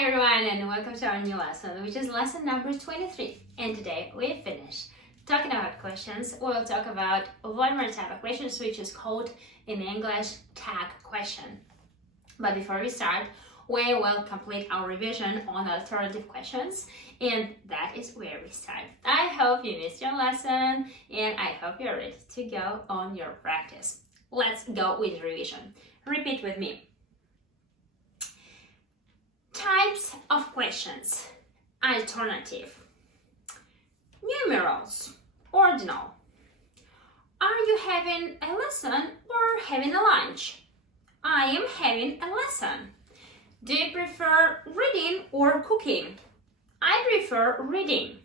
Hi everyone and welcome to our new lesson, which is lesson number 23. And today we finish talking about questions. We'll talk about one more type of questions, which is called in English tag question. But before we start, we will complete our revision on alternative questions, and that is where we start. I hope you missed your lesson and I hope you're ready to go on your practice. Let's go with revision. Repeat with me. Types of questions: alternative, numerals, ordinal. Are you having a lesson or having a lunch? I am having a lesson. Do you prefer reading or cooking? I prefer reading.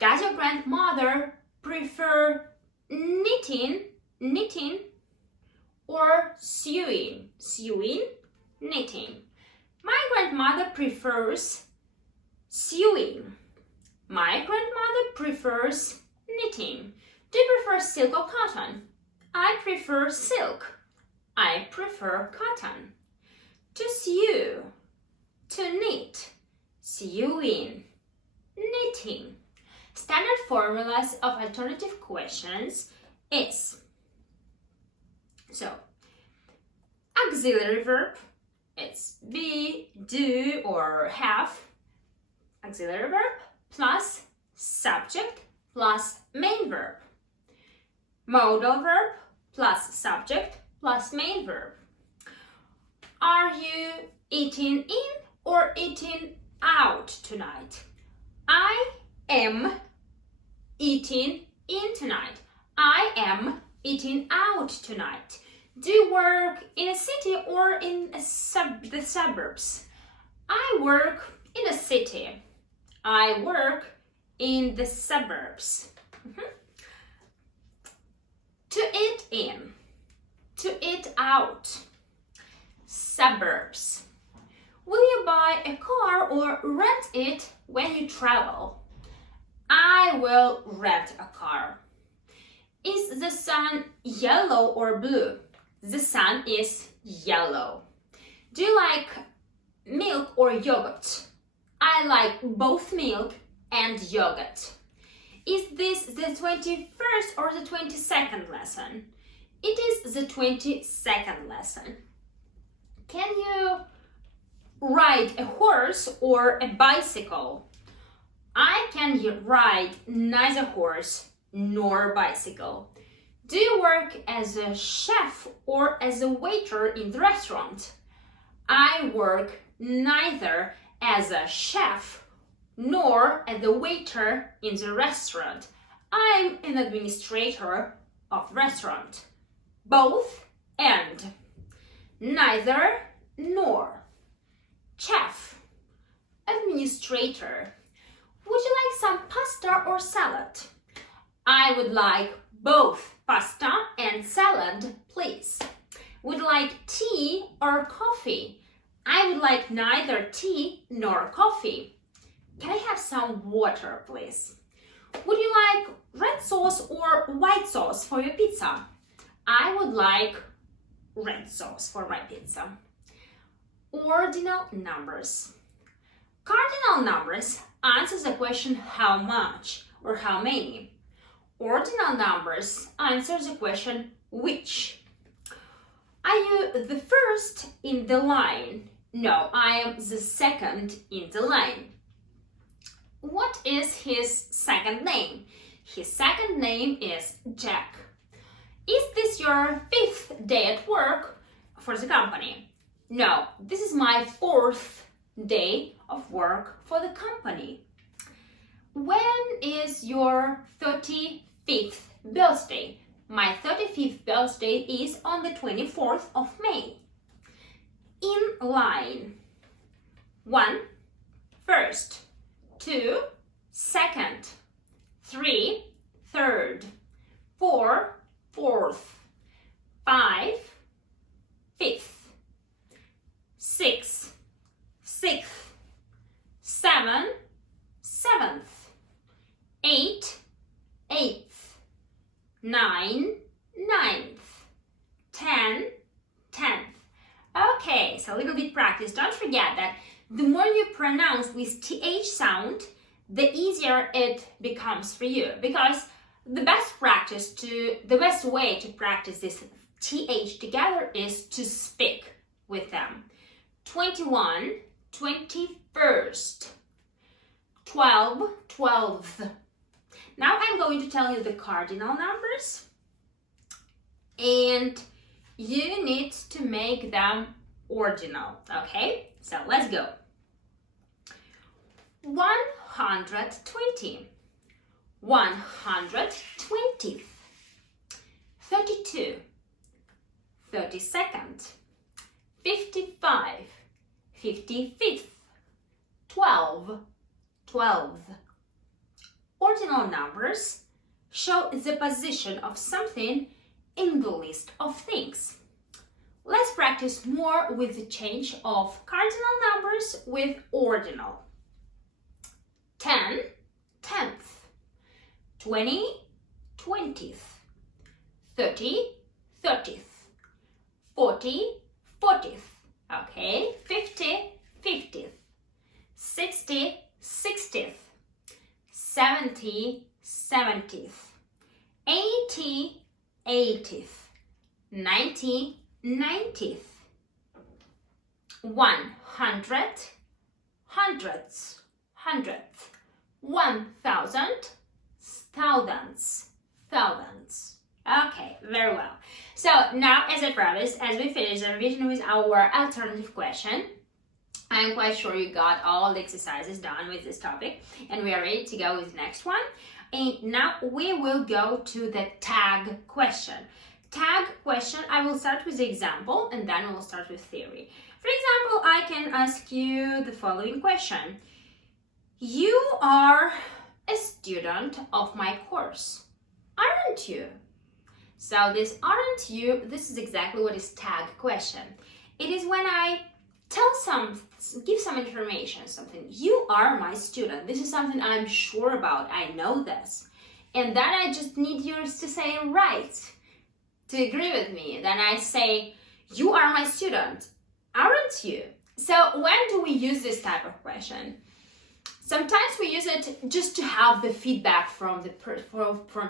Does your grandmother prefer knitting, or sewing, knitting? My grandmother prefers sewing. My grandmother prefers knitting. Do you prefer silk or cotton? I prefer silk. I prefer cotton. To sew, to knit, sewing, knitting. Standard formulas of alternative questions is auxiliary verb. It's be, do, or have, auxiliary verb, plus subject, plus main verb. Modal verb, plus subject, plus main verb. Are you eating in or eating out tonight? I am eating in tonight. I am eating out tonight. Do you work in a city or in the suburbs? I work in a city. I work in the suburbs. To eat in, to eat out. Suburbs. Will you buy a car or rent it when you travel? I will rent a car. Is the sun yellow or blue? The sun is yellow. Do you like milk or yogurt? I like both milk and yogurt. Is this the 21st or the 22nd lesson? It is the 22nd lesson. Can you ride a horse or a bicycle? I can ride neither horse nor bicycle. Do you work as a chef or as a waiter in the restaurant? I work neither as a chef nor as a waiter in the restaurant. I'm an administrator of restaurant. Both and. Neither nor. Chef. Administrator. Would you like some pasta or salad? I would like both pasta and salad, please. Would you like tea or coffee? I would like neither tea nor coffee. Can I have some water, please? Would you like red sauce or white sauce for your pizza? I would like red sauce for my pizza. Ordinal numbers. Cardinal numbers answers the question how much or how many. Ordinal numbers answers the question which. Are you the first in the line? No, I am the second in the line. What is his second name? His second name is Jack. Is this your 5th day at work for the company? No, this is my 4th day of work for the company. When is your 35th birthday? My 35th birthday is on the 24th of May. In line. 1, first. 2, second. 3, third. 4, fourth. 5, fifth. 6, sixth. 7, seventh. 8, eighth. 9, ninth. 10, tenth. Okay, so a little bit practice. Don't forget that the more you pronounce with TH sound, the easier it becomes for you. Because the best way to practice this TH together is to speak with them. 21, 21st, 12, 12th. Now I'm going to tell you the cardinal numbers, and you need to make them ordinal, okay? So let's go. 120, 120th, 32, 32nd, 55, 55th, 12, 12th. Ordinal numbers show the position of something in the list of things. Let's practice more with the change of cardinal numbers with ordinal. 10, 10th, 20, 20th, 30, 30th, 40, 40th, okay, 50, 50th, 60, 60th, 70, 70th, 80, 80th, 90, 90th, 100, hundreds, hundredth, 1,000, thousands, thousands. Okay, very well. So now, as I promised, as we finish the revision with our alternative question, I'm quite sure you got all the exercises done with this topic, and we are ready to go with the next one. And now we will go to the tag question. Tag question, I will start with the example, and then we'll start with theory. For example, I can ask you the following question. You are a student of my course, aren't you? So this aren't you, this is exactly what is tag question. It is when I give some information, something. You are my student. This is something I'm sure about. I know this. And then I just need you to say right, to agree with me. Then I say, you are my student, aren't you? So when do we use this type of question? Sometimes we use it just to have the feedback from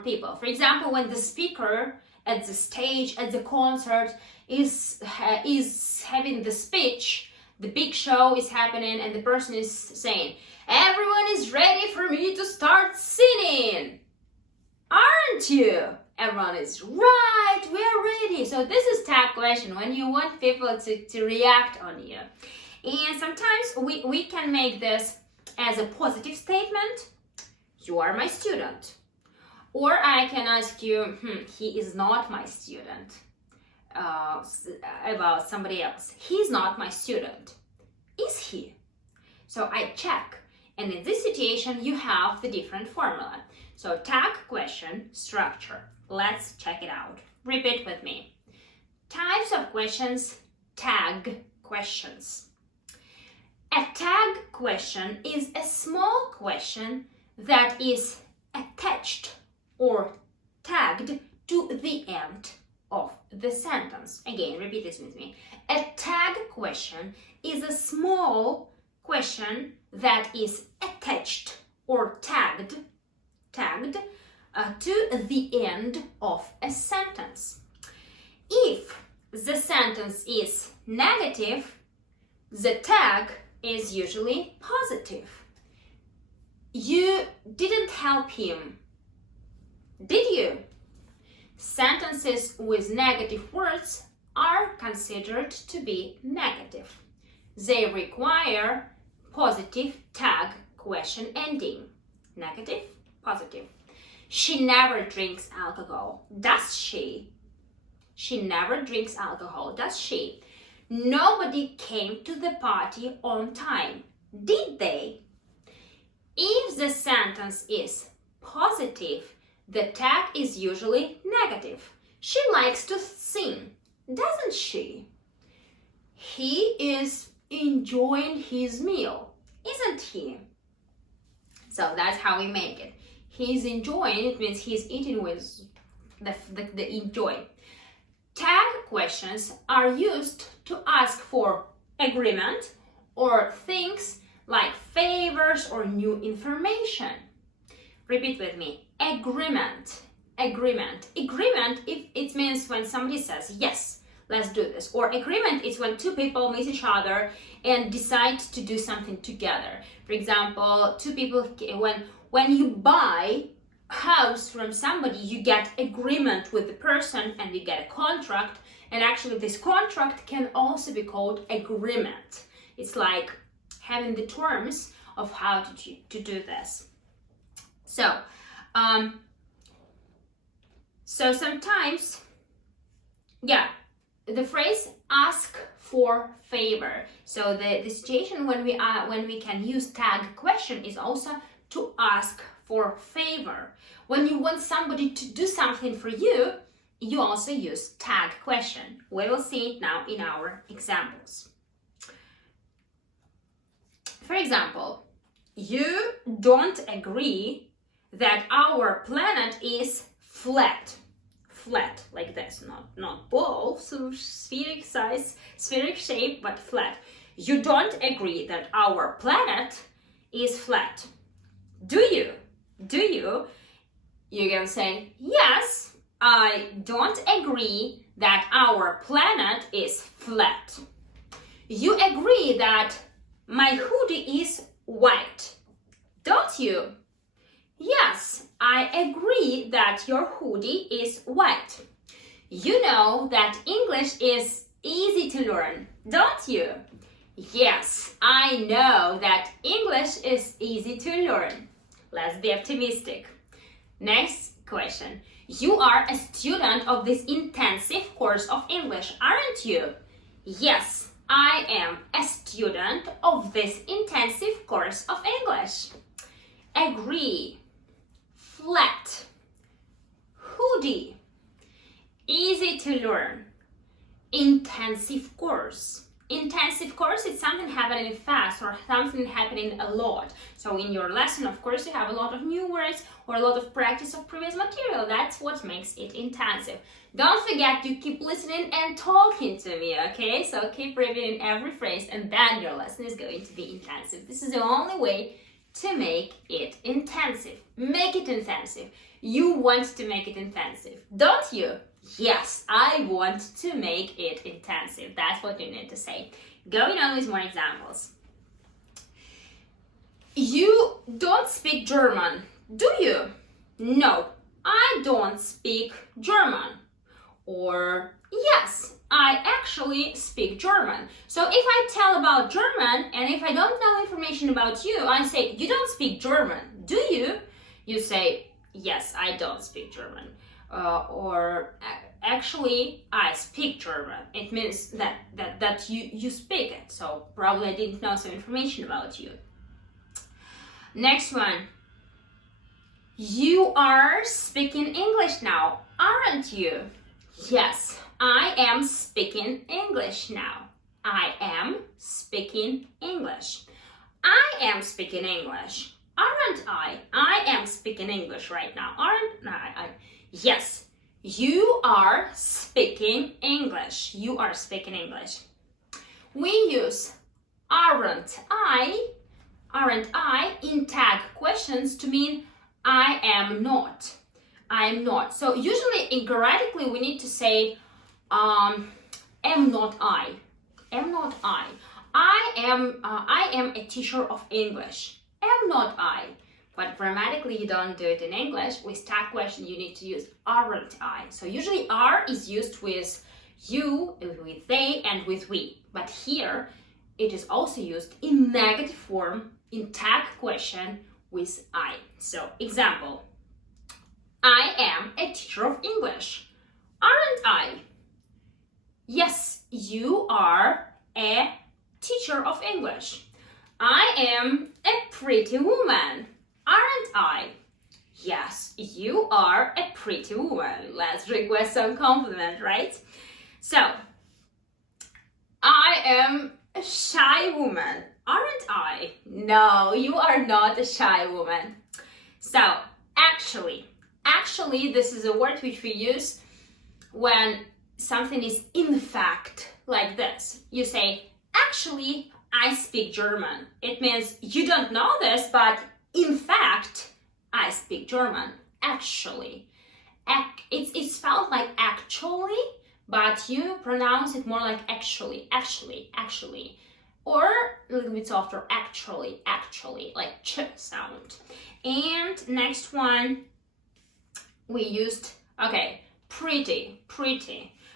people. For example, when the speaker at the stage, at the concert, is having the speech, the big show is happening, and the person is saying, everyone is ready for me to start singing, aren't you? Everyone is right, we are ready. So this is tag question, when you want people to react on you. And sometimes we can make this as a positive statement. You are my student. Or I can ask you, he is not my student. About somebody else. He's not my student. Is he? So I check. And in this situation, you have the different formula. So tag question structure. Let's check it out. Repeat with me. Types of questions, tag questions. A tag question is a small question that is attached or tagged to the end of the sentence. Again, repeat this with me. A tag question is a small question that is attached or tagged to the end of a sentence. If the sentence is negative, the tag is usually positive. You didn't help him, did you? Sentences with negative words are considered to be negative. They require positive tag question ending. Negative, positive. She never drinks alcohol, does she? She never drinks alcohol, does she? Nobody came to the party on time, did they? If the sentence is positive, the tag is usually negative. She likes to sing, doesn't she? He is enjoying his meal, isn't he? So that's how we make it. He's enjoying, it means he's eating with the enjoy. Tag questions are used to ask for agreement or things like favors or new information. Repeat with me. Agreement. Agreement. Agreement, it means when somebody says, yes, let's do this. Or agreement is when two people meet each other and decide to do something together. For example, two people, when you buy a house from somebody, you get agreement with the person and you get a contract. And actually this contract can also be called agreement. It's like having the terms of how to do this. So sometimes, the phrase ask for favor. So the situation when we can use tag question is also to ask for favor. When you want somebody to do something for you, you also use tag question. We will see it now in our examples. For example, you don't agree that our planet is flat. Flat, like this, not ball, so spheric size, spheric shape, but flat. You don't agree that our planet is flat. Do you? Do you? You can say, yes, I don't agree that our planet is flat. You agree that my hoodie is white, don't you? Yes, I agree that your hoodie is white. You know that English is easy to learn, don't you? Yes, I know that English is easy to learn. Let's be optimistic. Next question. You are a student of this intensive course of English, aren't you? Yes, I am a student of this intensive course of English. Agree. Flat. Hoodie. Easy to learn. Intensive course. Intensive course is something happening fast or something happening a lot. So in your lesson, of course, you have a lot of new words or a lot of practice of previous material. That's what makes it intensive. Don't forget to keep listening and talking to me, okay? So keep repeating every phrase and then your lesson is going to be intensive. This is the only way to make it intensive. Make it intensive. You want to make it intensive, don't you? Yes, I want to make it intensive. That's what you need to say. Going on with more examples. You don't speak German, do you? No, I don't speak German. Or yes, I actually speak German. So if I tell about German and if I don't know information about you, I say, you don't speak German, do you? You say, yes, I don't speak German. Or actually, I speak German. It means that you speak it. So probably I didn't know some information about you. Next one. You are speaking English now, aren't you? Yes, I am speaking English now. I am speaking English. I am speaking English. Aren't I? I am speaking English right now. Aren't I? Yes, you are speaking English. You are speaking English. We use aren't I in tag questions to mean I am not. I am not. So usually grammatically we need to say am not I. Am not I. I am a teacher of English. Am not I. But grammatically you don't do it in English. With tag question you need to use aren't I. So usually are is used with you, with they, and with we. But here it is also used in negative form in tag question with I. So example. I am a teacher of English. Aren't I? Yes, you are a teacher of English. I am a pretty woman. Aren't I? Yes, you are a pretty woman. Let's request some compliment, right? So, I am a shy woman. Aren't I? No, you are not a shy woman. So, actually, this is a word which we use when something is in fact, like this. You say, actually, I speak German. It means you don't know this, but in fact, I speak German. Actually. It's spelled like actually, but you pronounce it more like actually. Or a little bit softer, actually, like ch sound. And next one, we used, okay, pretty.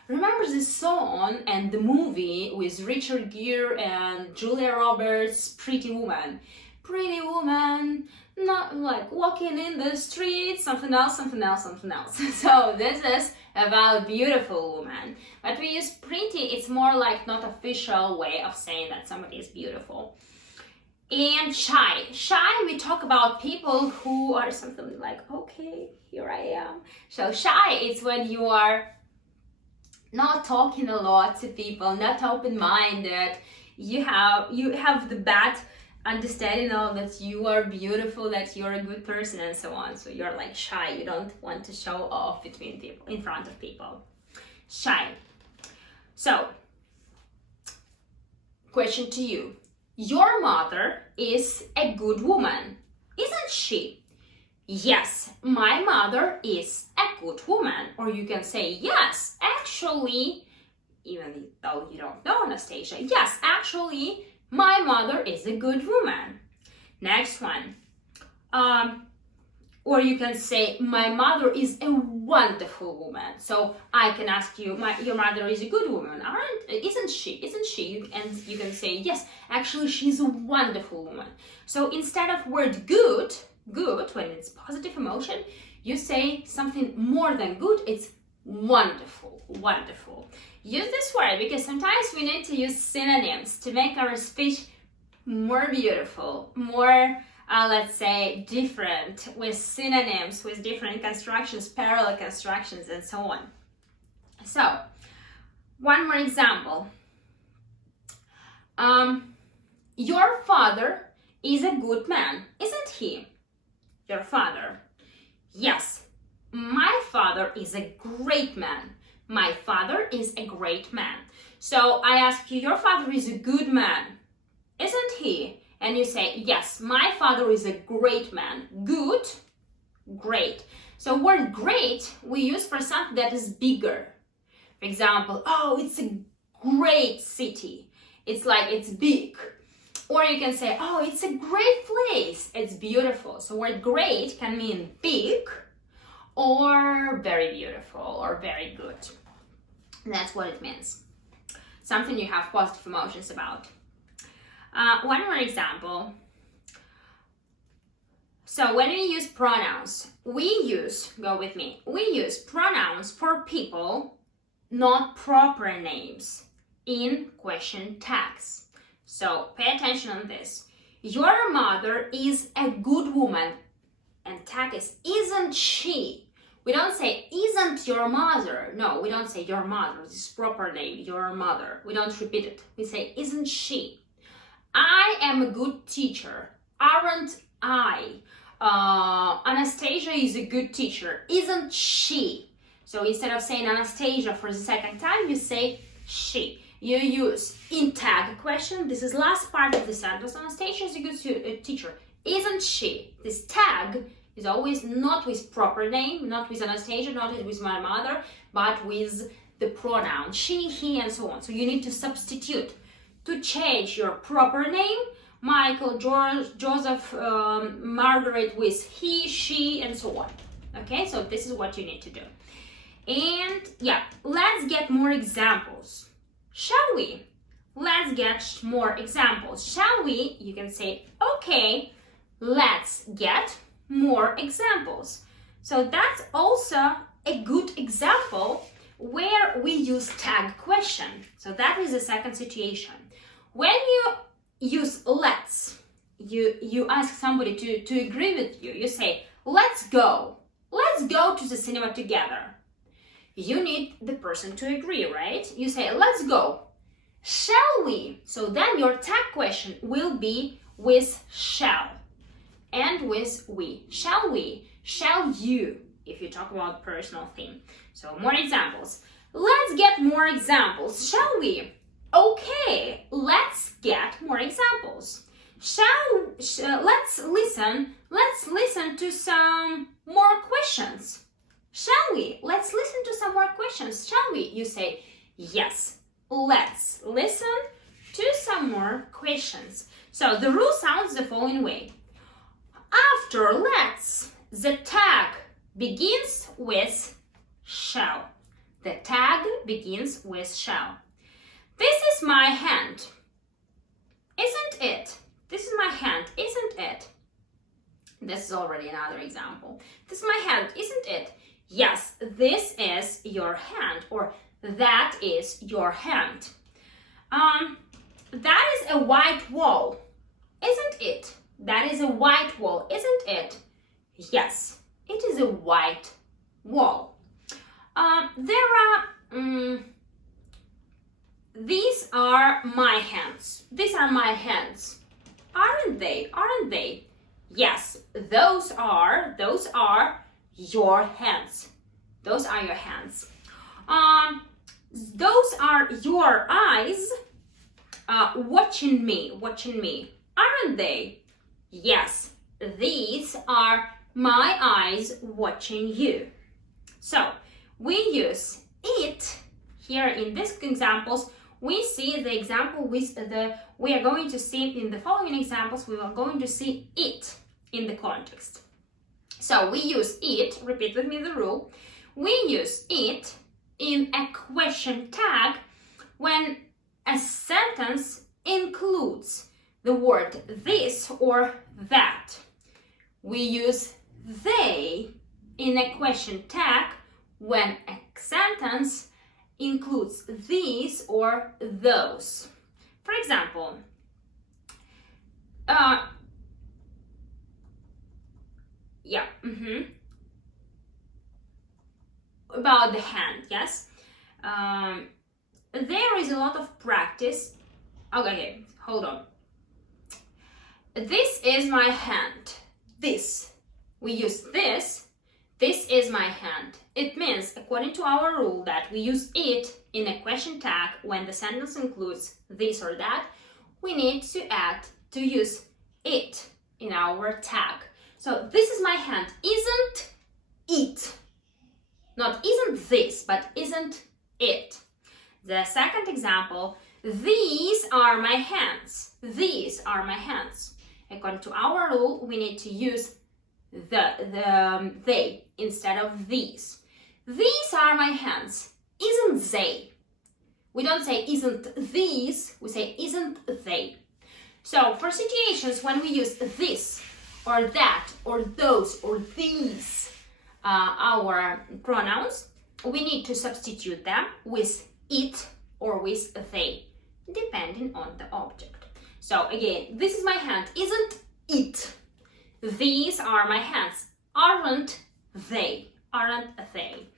Remember this song and the movie with Richard Gere and Julia Roberts, Pretty Woman? Pretty woman, not like walking in the street, something else. So this is about beautiful woman. But we use pretty, it's more like not official way of saying that somebody is beautiful. And shy, we talk about people who are something like, okay, here I am. So shy, it's when you are not talking a lot to people, not open-minded, you have the bad understanding of that you are beautiful, that you're a good person, and so on. So you're like shy, you don't want to show off between people, in front of people. Shy. So, question to you. Your mother is a good woman, isn't she? Yes, my mother is a good woman. Or you can say, yes, actually, even though you don't know Anastasia, yes, actually, my mother is a good woman. Next one. Or you can say, my mother is a wonderful woman. So I can ask you, your mother is a good woman, isn't she? And you can say, yes, actually she's a wonderful woman. So instead of word good, when it's positive emotion, you say something more than good, it's wonderful. Use this word because sometimes we need to use synonyms to make our speech more beautiful, more, let's say, different, with synonyms, with different constructions, parallel constructions, and so on. So, one more example. Your father is a good man, isn't he? Your father. Yes, my father is a great man. My father is a great man. So I ask you, your father is a good man, isn't he? And you say, yes, my father is a great man. Good, great. So word great we use for something that is bigger. For example, oh, it's a great city. It's like it's big. Or you can say, oh, it's a great place. It's beautiful. So word great can mean big, or very beautiful, or very good. That's what it means. Something you have positive emotions about. One more example. So when we use pronouns, we use pronouns for people, not proper names, in question tags. So pay attention on this. Your mother is a good woman, and tag is isn't she? We don't say, isn't your mother? No, we don't say your mother. This is proper name, your mother. We don't repeat it. We say, isn't she? I am a good teacher. Aren't I? Anastasia is a good teacher. Isn't she? So instead of saying Anastasia for the second time, you say she. You use in tag question. This is last part of the sentence. Anastasia is a good teacher. Isn't she? This tag is always not with proper name, not with Anastasia, not with my mother, but with the pronoun she, he, and so on. So you need to substitute. To change your proper name, Michael, George, Joseph, Margaret, with he, she, and so on. Okay, so this is what you need to do. And yeah, let's get more examples. Shall we? Let's get more examples. Shall we? You can say, okay, let's get more examples. So that's also a good example where we use tag question. So that is the second situation. When you use let's, you ask somebody to agree with you. You say, let's go to the cinema together. You need the person to agree, right? You say, let's go. Shall we? So then your tag question will be with shall and with we. Shall we? Shall you? If you talk about personal thing. So more examples. Let's get more examples, shall we? Okay, let's get more examples. Let's listen to some more questions. Shall we? Let's listen to some more questions. Shall we? You say, yes. Let's listen to some more questions. So the rule sounds the following way. After let's, the tag begins with shall. The tag begins with shall. This is my hand, isn't it? This is my hand, isn't it? This is already another example. This is my hand, isn't it? Yes, this is your hand, or that is your hand. That is a white wall, isn't it? That is a white wall, isn't it? Yes, it is a white wall. These are my hands. These are my hands. Aren't they? Aren't they? Yes, those are your hands. Those are your hands. Those are your eyes watching me. Aren't they? Yes, these are my eyes watching you. So we use it here in these examples. We see the example we are going to see in the following examples, we are going to see it in the context. So we use it, repeat with me the rule, we use it in a question tag when a sentence includes the word this or that. We use they in a question tag when a sentence includes these or those. For example, about the hand, yes. There is a lot of practice. Okay, hold on. This is my hand. This. We use this. This is my hand. It means, according to our rule, that we use it in a question tag when the sentence includes this or that. We need to use it in our tag. So this is my hand. Isn't it? Not isn't this, but isn't it? The second example, these are my hands. These are my hands. According to our rule, we need to use they instead of these. These are my hands. Isn't they? We don't say isn't these, we say isn't they. So for situations when we use this or that or those or these, our pronouns, we need to substitute them with it or with they, depending on the object. So again, this is my hand. Isn't it? These are my hands. Aren't they? Aren't they?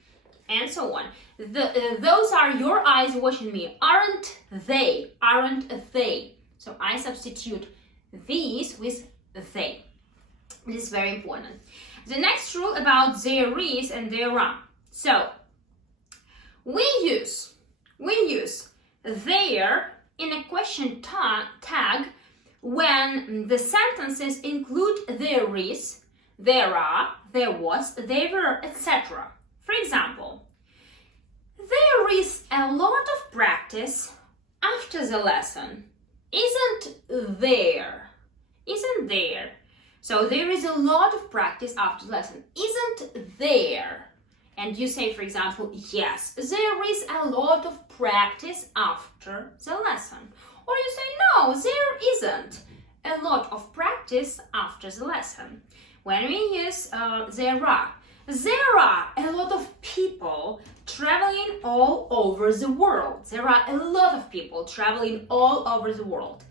And so on. Those are your eyes watching me. Aren't they? Aren't they? So I substitute these with they. This is very important. The next rule about there is and there are. So we use there in a question tag when the sentences include there is, there are, there was, there were, etc. For example, there is a lot of practice after the lesson. Isn't there? Isn't there? So there is a lot of practice after the lesson. Isn't there? And you say, for example, yes, there is a lot of practice after the lesson. Or you say, no, there isn't a lot of practice after the lesson. When we use there are a lot of people traveling all over the world. There are a lot of people traveling all over the world.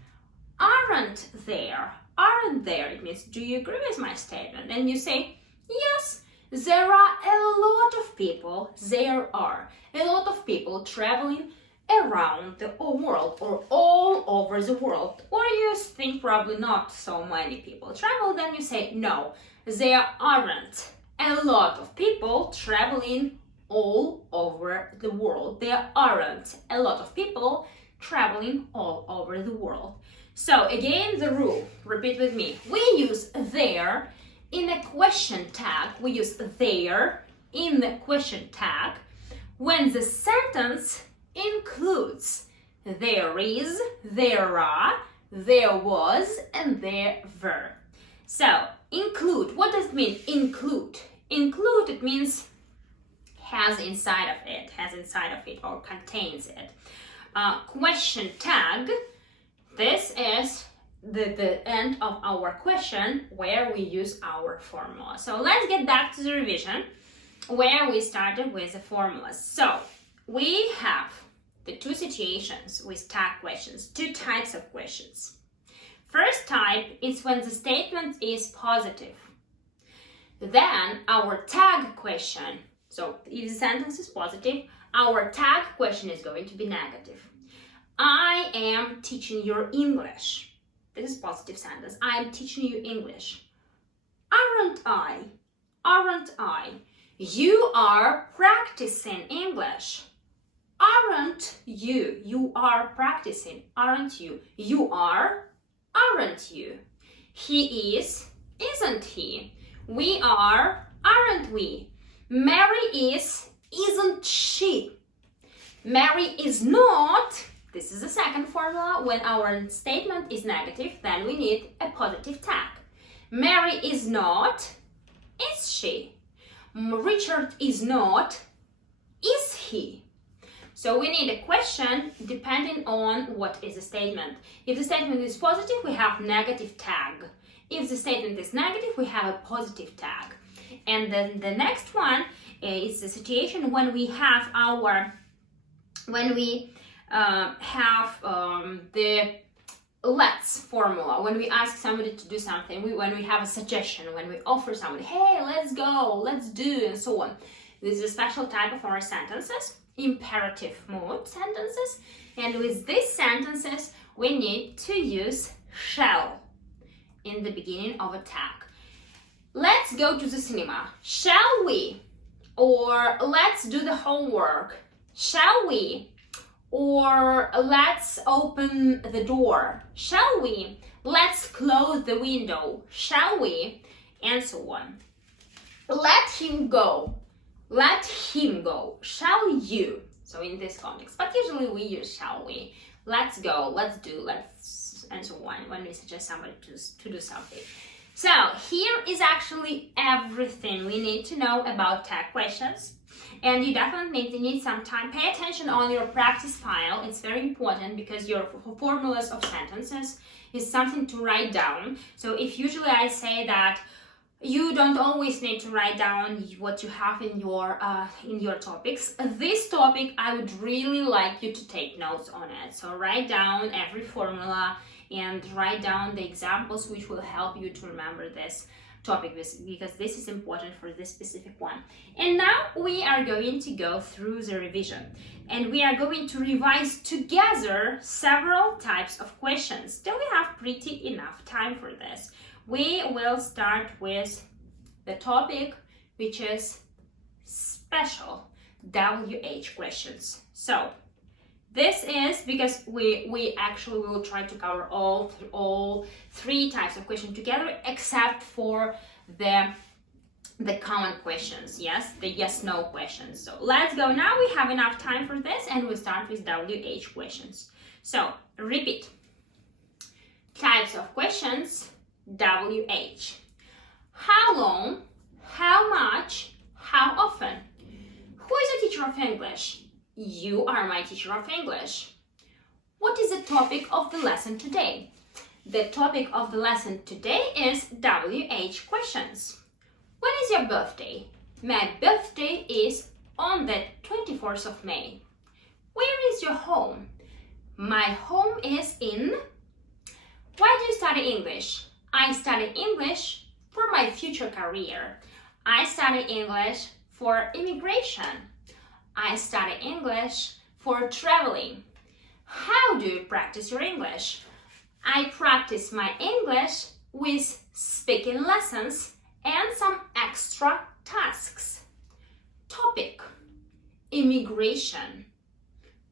Aren't there? Aren't there? It means, do you agree with my statement? And you say, yes, there are a lot of people. There are a lot of people traveling around the world or all over the world. Or you think probably not so many people travel, then you say, no, there aren't a lot of people traveling all over the world. There aren't a lot of people traveling all over the world. So again, the rule, repeat with me. We use there in a question tag. We use there in the question tag when the sentence includes there is, there are, there was, and there were. So include, what does it mean? Include. Include, it means has inside of it or contains it. Question tag, this is the end of our question where we use our formula. So let's get back to the revision where we started with the formulas. So we have the two situations with tag questions, two types of questions. First type is when the statement is positive. Then our tag question, so if the sentence is positive, our tag question is going to be negative. I am teaching you English. This is positive sentence. I am teaching you English. Aren't I? Aren't I? You are practicing English. Aren't you? You are practicing. Aren't you? You are. Aren't you? He is. Isn't he? We are. Aren't we? Mary is. Isn't she? Mary is not. This is the second formula. When our statement is negative, then we need a positive tag. Mary is not. Is she? Richard is not. Is he? So we need a question depending on what is the statement. If the statement is positive, we have negative tag. If the statement is negative, we have a positive tag. And then the next one is the situation when we have the let's formula, when we ask somebody to do something, when we have a suggestion, when we offer somebody, hey, let's go, let's do, and so on. This is a special type of our sentences, imperative mode sentences, and with these sentences, we need to use shall in the beginning of a tag. Let's go to the cinema. Shall we? Or let's do the homework. Shall we? Or let's open the door. Shall we? Let's close the window. Shall we? And so on. Let him go. Let him go. Shall you? So in this context. But usually we use shall we. Let's go. Let's do. Let's and so on when we suggest somebody to do something. So here is actually everything we need to know about tag questions. And you definitely need some time. Pay attention on your practice file. It's very important because your formulas of sentences is something to write down. So if usually I say that you don't always need to write down what you have in your topics. This topic, I would really like you to take notes on it. So write down every formula and write down the examples which will help you to remember this topic because this is important for this specific one. And now we are going to go through the revision and we are going to revise together several types of questions. Then we have pretty enough time for this. We will start with the topic which is special WH questions. So this is because we actually will try to cover all three types of questions together except for the common questions, yes, the yes/no questions. So let's go now. We have enough time for this and we start with WH questions. So repeat. Types of questions, WH. How long? How much? How often? Who is a teacher of English? You are my teacher of English. What is the topic of the lesson today? The topic of the lesson today is WH questions. When is your birthday? My birthday is on the 24th of May. Where is your home? My home is in... Why do you study English? I study English for my future career. I study English for immigration. I study English for traveling. How do you practice your English? I practice my English with speaking lessons and some extra tasks. Topic: immigration,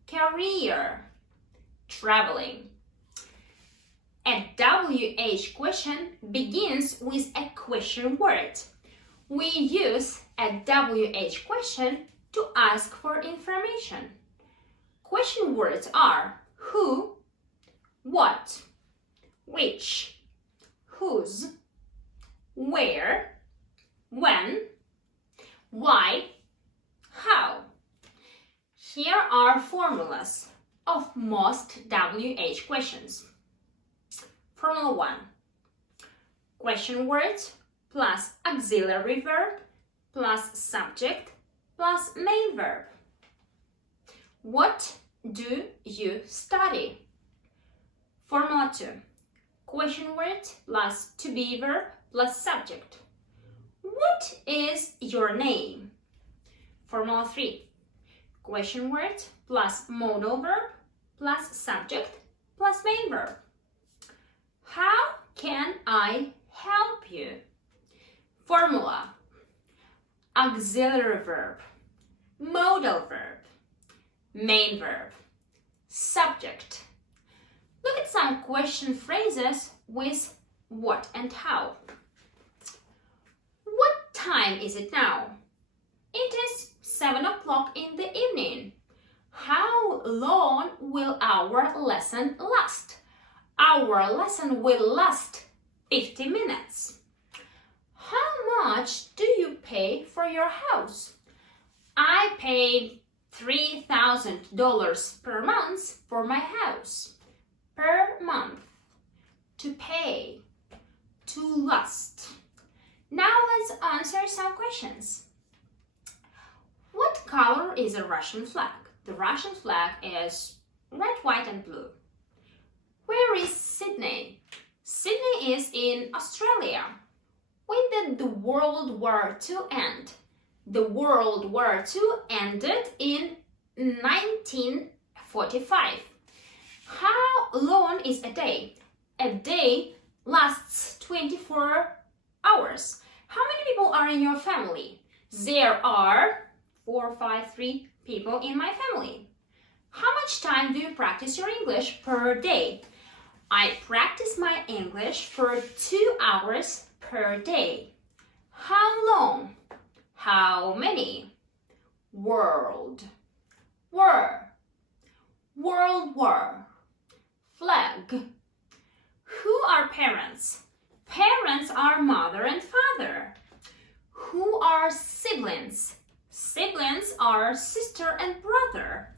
career, traveling. A WH question begins with a question word. We use a WH question to ask for information. Question words are who, what, which, whose, where, when, why, how. Here are formulas of most WH questions. Formula 1. Question words plus auxiliary verb plus subject plus main verb. What do you study? Formula 2. Question word plus to be verb plus subject. What is your name? Formula 3. Question word plus modal verb plus subject plus main verb. How can I help you? Formula: auxiliary verb, modal verb, main verb, subject. Look at some question phrases with what and how. What time is it now? It is 7 o'clock in the evening. How long will our lesson last? Our lesson will last 50 minutes. How much do you pay for your house? I pay $3,000 per month for my house. Per month. To pay. To last. Now let's answer some questions. What color is a Russian flag? The Russian flag is red, white, and blue. Where is Sydney? Sydney is in Australia. When did the World War II end? The World War II ended in 1945. How long is a day? A day lasts 24 hours. How many people are in your family? There are 3 people in my family. How much time do you practice your English per day? I practice my English for 2 hours per day. How long? How many? World. War. World War. Flag. Who are parents? Parents are mother and father. Who are siblings? Siblings are sister and brother.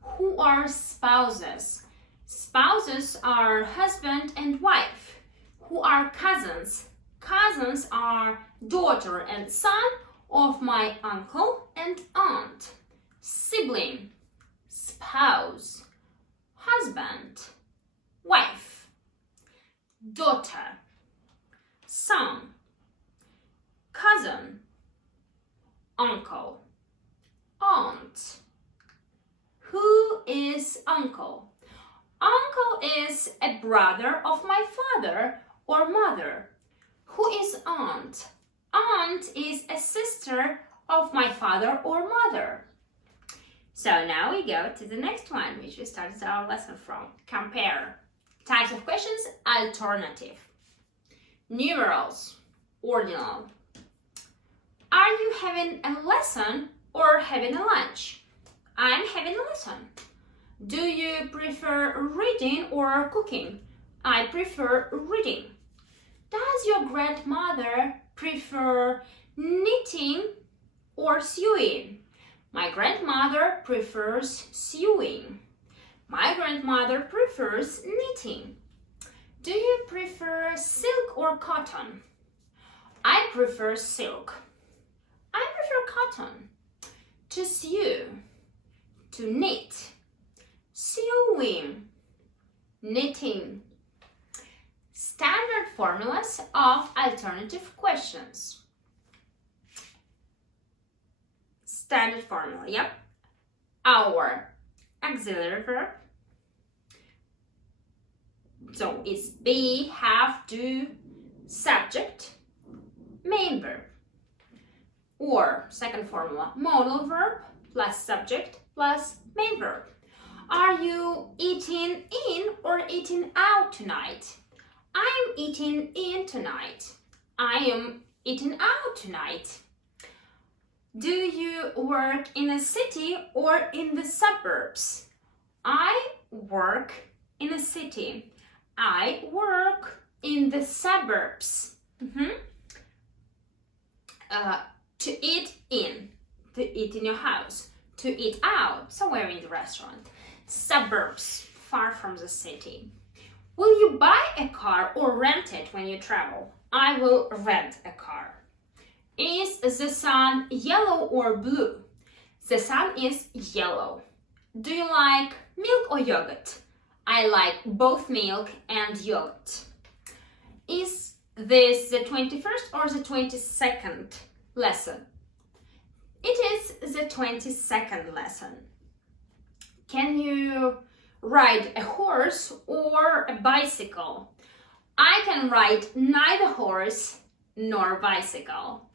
Who are spouses? Spouses are husband and wife. Who are cousins? Cousins are daughter and son of my uncle and aunt. Sibling, spouse, husband, wife, daughter, son, cousin, uncle, aunt. Who is uncle? Uncle is a brother of my father or mother. Who is aunt? Aunt is a sister of my father or mother. So now we go to the next one, which we started our lesson from. Compare. Types of questions: alternative. Numerals. Ordinal. Are you having a lesson or having a lunch? I'm having a lesson. Do you prefer reading or cooking? I prefer reading. Does your grandmother prefer knitting or sewing? My grandmother prefers sewing. My grandmother prefers knitting. Do you prefer silk or cotton? I prefer silk. I prefer cotton. To sew. To knit. Sewing. Knitting. Standard formulas of alternative questions. Standard formula, yep. Our auxiliary verb. So it's be, have, do, subject, main verb. Or second formula, modal verb plus subject plus main verb. Are you eating in or eating out tonight? I'm eating in tonight. I am eating out tonight. Do you work in a city or in the suburbs? I work in a city. I work in the suburbs. To eat in your house. To eat out, somewhere in the restaurant. Suburbs, far from the city. Will you buy a car or rent it when you travel? I will rent a car. Is the sun yellow or blue? The sun is yellow. Do you like milk or yogurt? I like both milk and yogurt. Is this the 21st or the 22nd lesson? It is the 22nd lesson. Can you ride a horse or a bicycle? I can ride neither horse nor bicycle.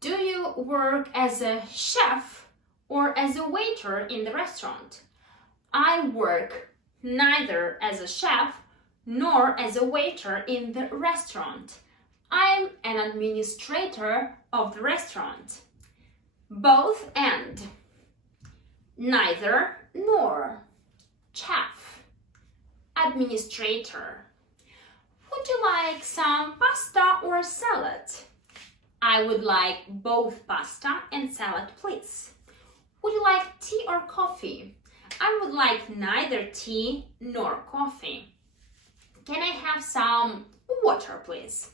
Do you work as a chef or as a waiter in the restaurant? I work neither as a chef nor as a waiter in the restaurant. I'm an administrator of the restaurant. Both and. Neither nor. Chef. Administrator. Would you like some pasta or salad? I would like both pasta and salad, please. Would you like tea or coffee? I would like neither tea nor coffee. Can I have some water, please?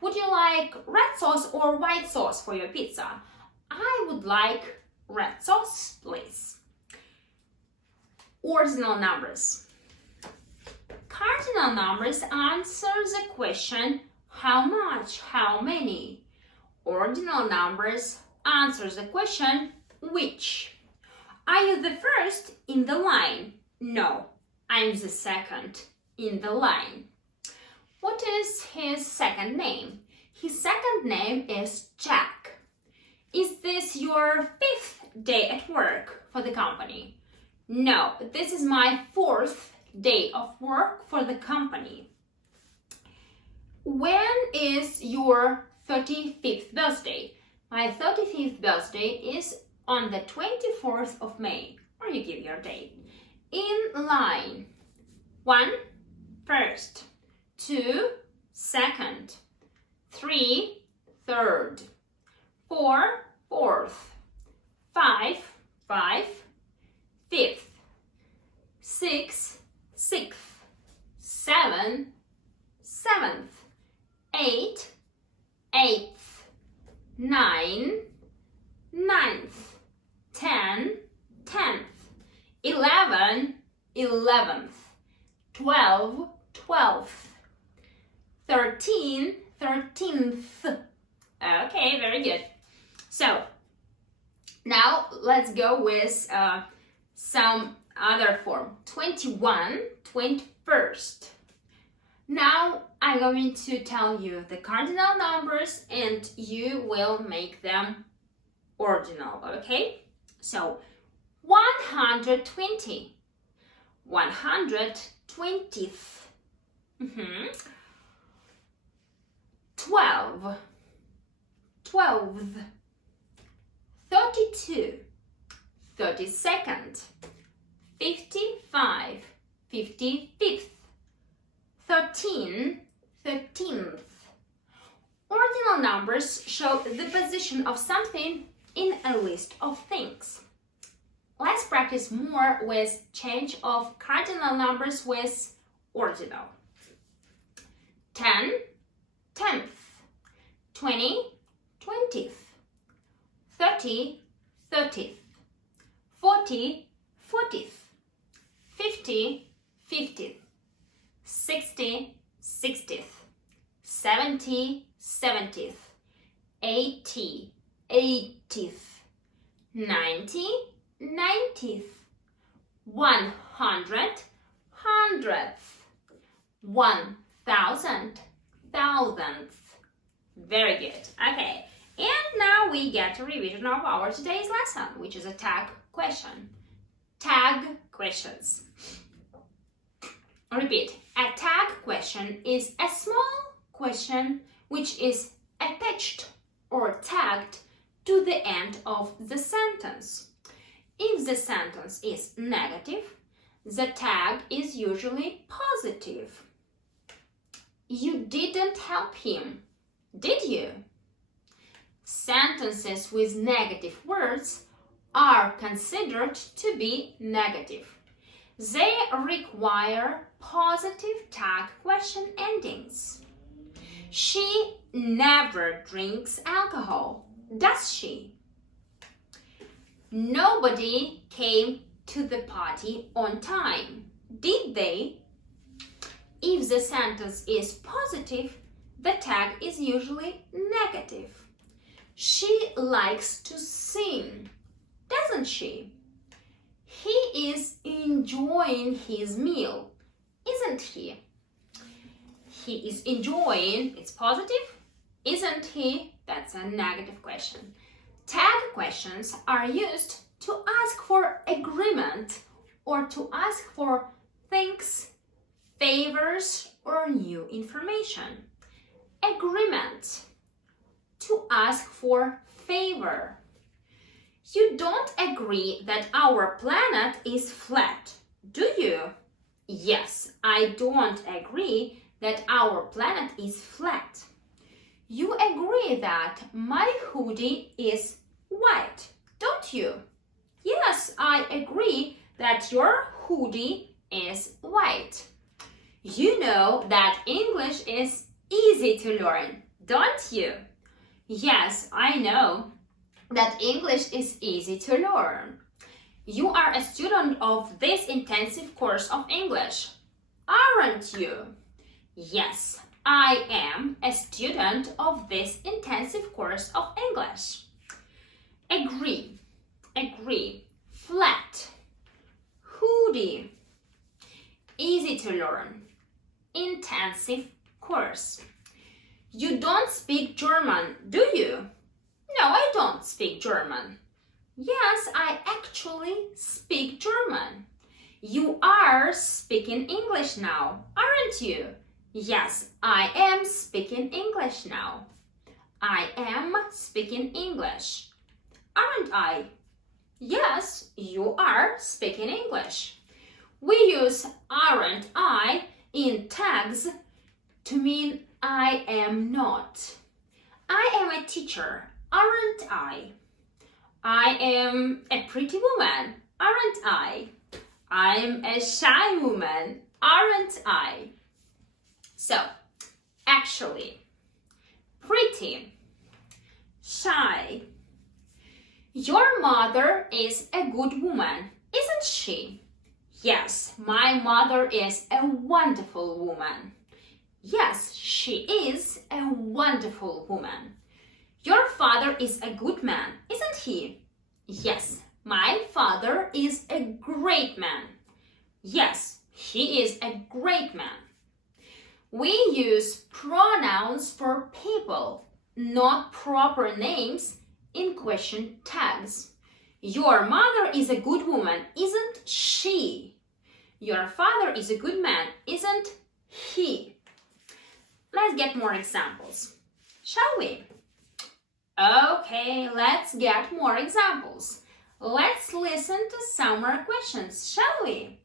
Would you like red sauce or white sauce for your pizza? I would like red sauce, please. Ordinal numbers. Cardinal numbers answer the question how much, how many. Ordinal numbers answer the question which. Are you the first in the line? No, I'm the second in the line. What is his second name? His second name is Jack. Is this your 5th day at work for the company? No, this is my 4th day of work for the company. When is your 35th birthday? My 35th birthday is on the 24th of May, or you give your date. In line. 1, first. 2, second. 3, third. 4, fourth. 5, fifth. 6, sixth. 7, seventh. 8, eighth. 9, ninth. 10, 10th. 11, 11th. 12, 12th. 13, 13th. Okay, very good. So, now let's go with some other form. 21, 21st. Now I'm going to tell you the cardinal numbers and you will make them ordinal, okay? So, 120. 120th. 12. 12th. 32. 32nd. 55. 55th. 13. 13th. Ordinal numbers show the position of something in a list of things. Let's practice more with change of cardinal numbers with ordinal. 10, 10th. 20, 20th. 30, 30th. 40, 40th. 50, 50th. 60, 60th. 70, 70th. 80, 80th. 90, 90th. 100, 100th. 1,000, 1,000th. Very good. Okay, and now we get a revision of our today's lesson, which is a tag question. Tag questions. Repeat. A tag question is a small question which is attached or tagged to the end of the sentence. If the sentence is negative, the tag is usually positive. You didn't help him, did you? Sentences with negative words are considered to be negative. They require positive tag question endings. She never drinks alcohol, does she? Nobody came to the party on time, did they? If the sentence is positive, the tag is usually negative. She likes to sing, doesn't she? He is enjoying his meal, isn't he? He is enjoying, it's positive. Isn't he? That's a negative question. Tag questions are used to ask for agreement or to ask for things, favors, or new information. Agreement. To ask for favor. You don't agree that our planet is flat, do you? Yes, I don't agree that our planet is flat. You agree that my hoodie is white, don't you? Yes, I agree that your hoodie is white. You know that English is easy to learn, don't you? Yes, I know that English is easy to learn. You are a student of this intensive course of English, aren't you? Yes, I am a student of this intensive course of English. Agree, flat, hoodie, easy to learn, intensive course. You don't speak German, do you? No, I don't speak German. Yes, I actually speak German. You are speaking English now, aren't you? Yes, I am speaking English now. I am speaking English. Aren't I? Yes, you are speaking English. We use aren't I in tags to mean I am not. I am a teacher, aren't I? I am a pretty woman, aren't I? I'm a shy woman, aren't I? So, actually, pretty, shy. Your mother is a good woman, isn't she? Yes, my mother is a wonderful woman. Yes, she is a wonderful woman. Your father is a good man, isn't he? Yes, my father is a great man. Yes, he is a great man. We use pronouns for people, not proper names, in question tags. Your mother is a good woman, isn't she? Your father is a good man, isn't he? Let's get more examples, shall we? Okay, let's get more examples. Let's listen to some more questions, shall we?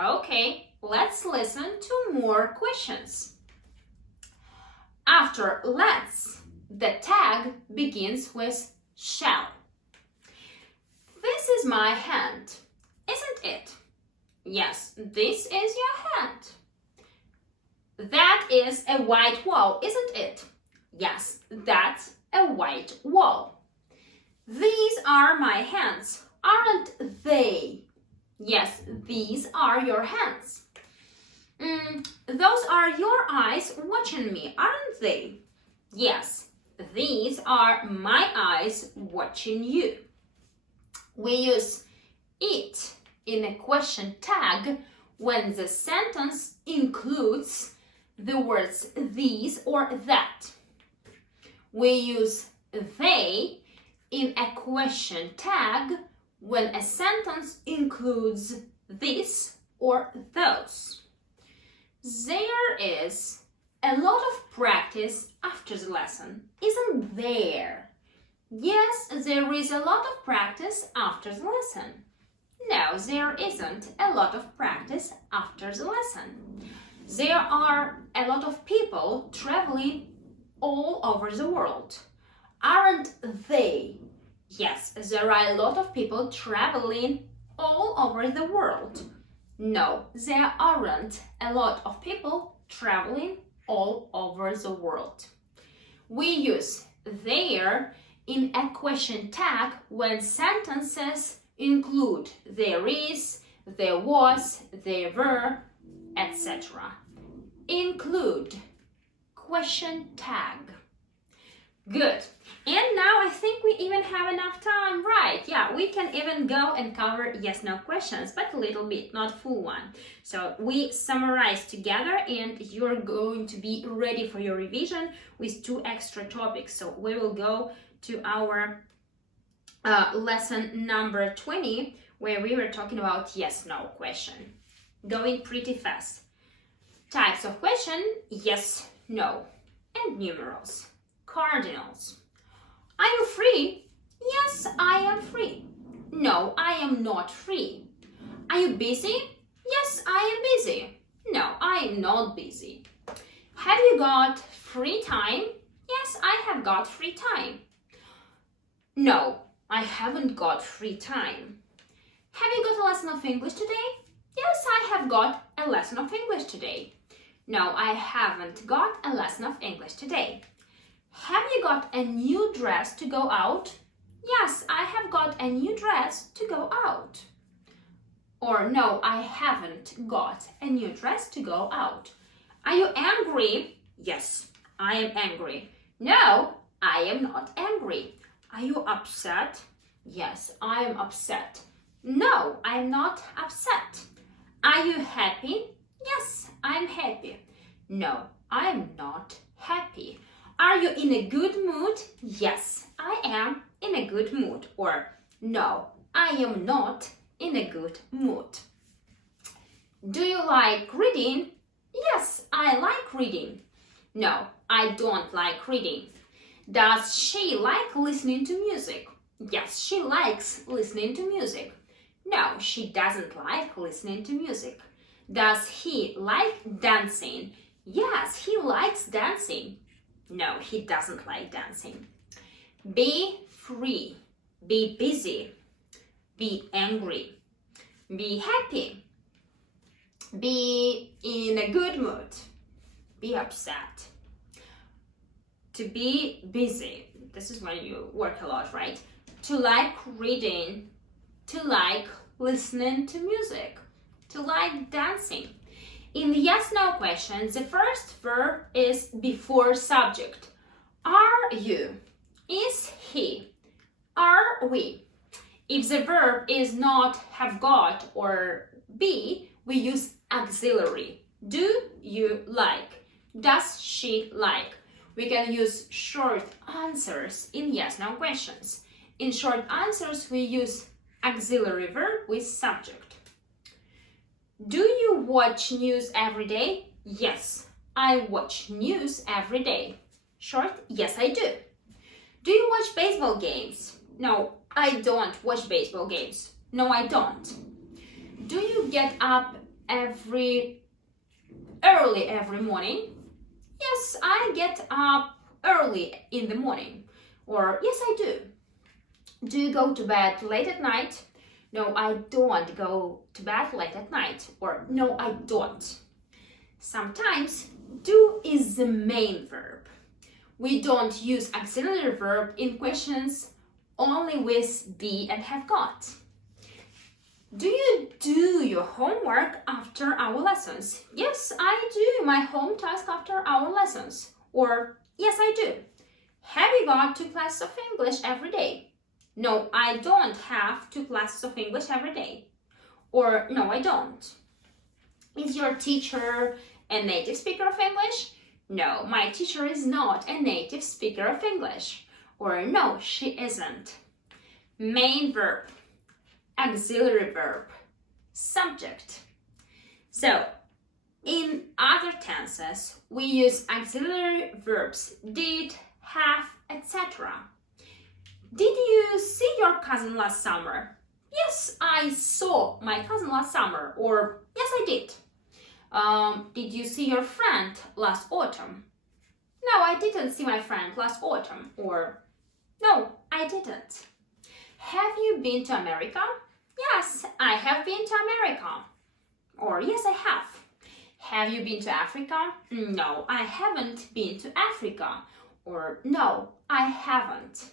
Okay, let's listen to more questions. After let's, the tag begins with shall. This is my hand, isn't it? Yes, this is your hand. That is a white wall, isn't it? Yes, that's a white wall. These are my hands, aren't they? Yes, these are your hands. Those are your eyes watching me, aren't they? Yes, these are my eyes watching you. We use it in a question tag when the sentence includes the words these or that. We use they in a question tag when a sentence includes this or those. There is a lot of practice after the lesson, isn't there? Yes, there is a lot of practice after the lesson. No, there isn't a lot of practice after the lesson. There are a lot of people traveling all over the world. Aren't they? Yes, there are a lot of people traveling all over the world. No, there aren't a lot of people traveling all over the world. We use there in a question tag when sentences include there is, there was, there were, etc. Include question tag. Good. And now I think we even have enough time, right? Yeah, we can even go and cover yes-no questions, but a little bit, not full one. So we summarize together and you're going to be ready for your revision with 2 extra topics. So we will go to our lesson number 20, where we were talking about yes-no question. Going pretty fast. Types of question, yes, no, and numerals. Cardinals. Are you free? Yes, I am free. No, I am not free. Are you busy? Yes, I am busy. No, I am not busy. Have you got free time? Yes, I have got free time. No, I haven't got free time. Have you got a lesson of English today? Yes, I have got a lesson of English today. No, I haven't got a lesson of English today. Have you got a new dress to go out? Yes, I have got a new dress to go out. Or no, I haven't got a new dress to go out. Are you angry? Yes, I am angry. No, I am not angry. Are you upset? Yes, I am upset. No, I am not upset. Are you happy? Yes, I am happy. No, I am not happy. Are you in a good mood? Yes, I am in a good mood. Or no, I am not in a good mood. Do you like reading? Yes, I like reading. No, I don't like reading. Does she like listening to music? Yes, she likes listening to music. No, she doesn't like listening to music. Does he like dancing? Yes, he likes dancing. No, he doesn't like dancing. Be free. Be busy. Be angry. Be happy. Be in a good mood. Be upset. To be busy. This is when you work a lot, right? To like reading. To like listening to music. To like dancing. In the yes-no questions, the first verb is before subject. Are you? Is he? Are we? If the verb is not have got or be, we use auxiliary. Do you like? Does she like? We can use short answers in yes-no questions. In short answers, we use auxiliary verb with subject. Do you watch news every day? Yes, I watch news every day. Short, yes, I do. Do you watch baseball games? No, I don't watch baseball games. No, I don't. Do you get up early every morning? Yes, I get up early in the morning. Or, yes, I do. Do you go to bed late at night? No, I don't go to bed late at night. Or, no, I don't. Sometimes, do is the main verb. We don't use auxiliary verb in questions only with be and have got. Do you do your homework after our lessons? Yes, I do my home task after our lessons. Or, yes, I do. Have you got 2 classes of English every day? No, I don't have 2 classes of English every day. Or, no, I don't. Is your teacher a native speaker of English? No, my teacher is not a native speaker of English. Or, no, she isn't. Main verb, auxiliary verb, subject. So, in other tenses, we use auxiliary verbs did, have, etc. Did you see your cousin last summer? Yes, I saw my cousin last summer. Or, yes, I did. Did you see your friend last autumn? No, I didn't see my friend last autumn. Or, no, I didn't. Have you been to America? Yes, I have been to America. Or, yes, I have. Have you been to Africa? No, I haven't been to Africa. Or, no, I haven't.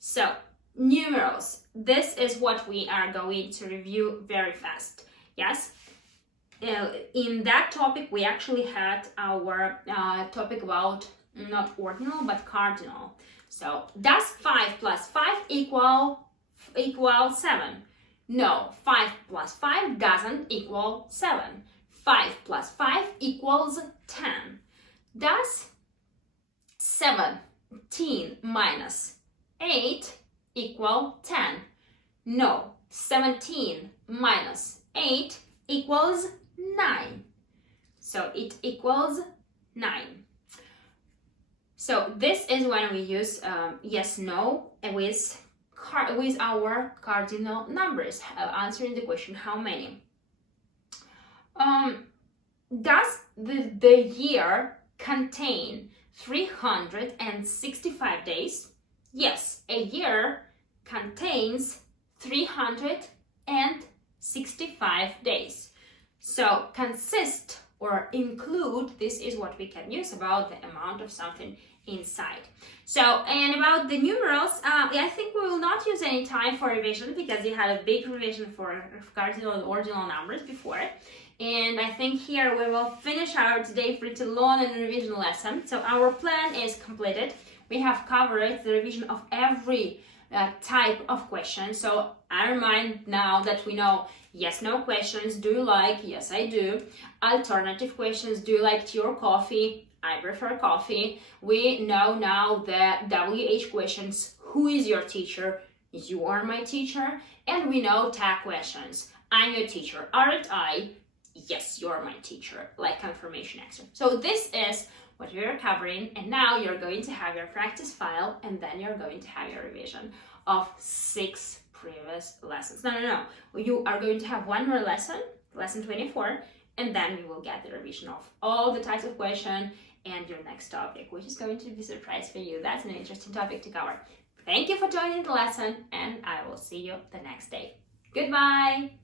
So, numerals. This is what we are going to review very fast. Yes? In that topic, we actually had our topic about not ordinal, but cardinal. So, does 5 plus 5 equal 7? No, 5 plus 5 doesn't equal 7. 5 plus 5 equals 10. Does 17 minus 8 equal 10? No, 17 minus 8 equals 9. So it equals 9. So this is when we use yes, no with our cardinal numbers, answering the question how many. Does the year contain 365 days? Yes, a year contains 365 days. So consist or include, this is what we can use about the amount of something inside. So, and about the numerals, I think we will not use any time for revision because you had a big revision for cardinal and ordinal numbers before. And I think here we will finish our today pretty long and revision lesson. So our plan is completed. We have covered the revision of every type of question. So I remind now that we know yes, no questions. Do you like? Yes, I do. Alternative questions. Do you like tea or coffee? I prefer coffee. We know now the WH questions. Who is your teacher? You are my teacher. And we know tag questions. I'm your teacher. Aren't I? Yes, you're my teacher. Like confirmation answer. So this is what we are covering, and now you're going to have your practice file, and then you're going to have your revision of 6 previous lessons. No. You are going to have one more lesson, lesson 24, and then we will get the revision of all the types of question and your next topic, which is going to be a surprise for you. That's an interesting topic to cover. Thank you for joining the lesson, and I will see you the next day. Goodbye!